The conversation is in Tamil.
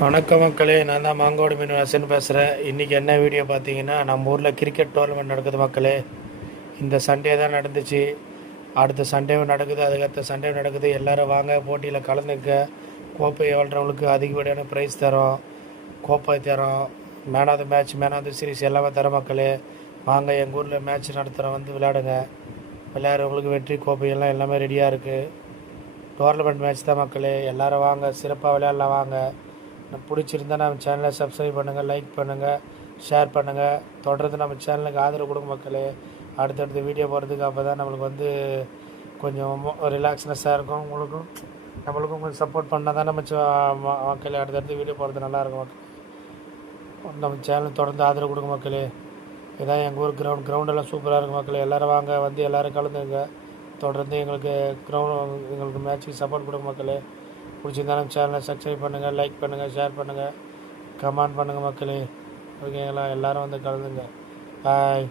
வணக்கம் மக்களே, நான் தான் மாங்கோடு மீன் வாசன் பேசுகிறேன். இன்றைக்கி என்ன வீடியோ பார்த்தீங்கன்னா, நம்ம ஊரில் கிரிக்கெட் டோர்னமெண்ட் நடக்குது மக்களே. இந்த சண்டே தான் நடந்துச்சு. அடுத்த சண்டேவும் நடக்குது, அதுக்கடுத்த சண்டேவும் நடக்குது. எல்லோரும் வாங்க, போட்டியில் கலந்துக்க. கோப்பை வெல்றவங்களுக்கு அதிகப்படியான ப்ரைஸ் தரோம், கோப்பை தரோம், man of the match, man of the series எல்லாமே தரோம் மக்களே. வாங்க, எங்கள் ஊரில் மேட்ச் நடத்துகிறோம், வந்து விளையாடுங்க. விளையாடுறவங்களுக்கு வெற்றி கோப்பையெல்லாம் எல்லாமே ரெடியாக இருக்குது. டோர்னமெண்ட் மேட்ச் தான் மக்களே. எல்லோரும் வாங்க, சிறப்பாக விளையாடலாம் வாங்க. பிடிச்சிருந்தால் நம்ம சேனலை சப்ஸ்கிரைப் பண்ணுங்கள், லைக் பண்ணுங்கள், ஷேர் பண்ணுங்கள். தொடர்ந்து நம்ம சேனலுக்கு ஆதரவு கொடுங்க மக்களே. அடுத்தடுத்த வீடியோ போகிறதுக்கு அப்போ தான் நம்மளுக்கு கொஞ்சம் ரிலாக்ஸ்னஸ்ஸாக இருக்கும். நம்மளுக்கும் கொஞ்சம் சப்போர்ட் பண்ணால் தான் நம்ம மக்களே அடுத்தடுத்து வீடியோ போகிறது நல்லாயிருக்கும் மக்களே. நம்ம சேனல் தொடர்ந்து ஆதரவு கொடுங்க மக்களே. இதான் எங்கள் ஊர் கிரவுண்டெல்லாம் சூப்பராக இருக்கும் மக்களே. எல்லோரும் வாங்க, வந்து எல்லோரும் கலந்துங்க. தொடர்ந்து எங்களுக்கு மேட்ச்சுக்கு சப்போர்ட் கொடுங்க மக்களே. பிடிச்சிருந்தாலும் சேனலை சப்ஸ்கிரைப் பண்ணுங்கள், லைக் பண்ணுங்கள், ஷேர் பண்ணுங்கள், கமெண்ட் பண்ணுங்கள் மக்களே. ஓகேங்களா? எல்லோரும் வந்து கலந்துங்க. பாய்.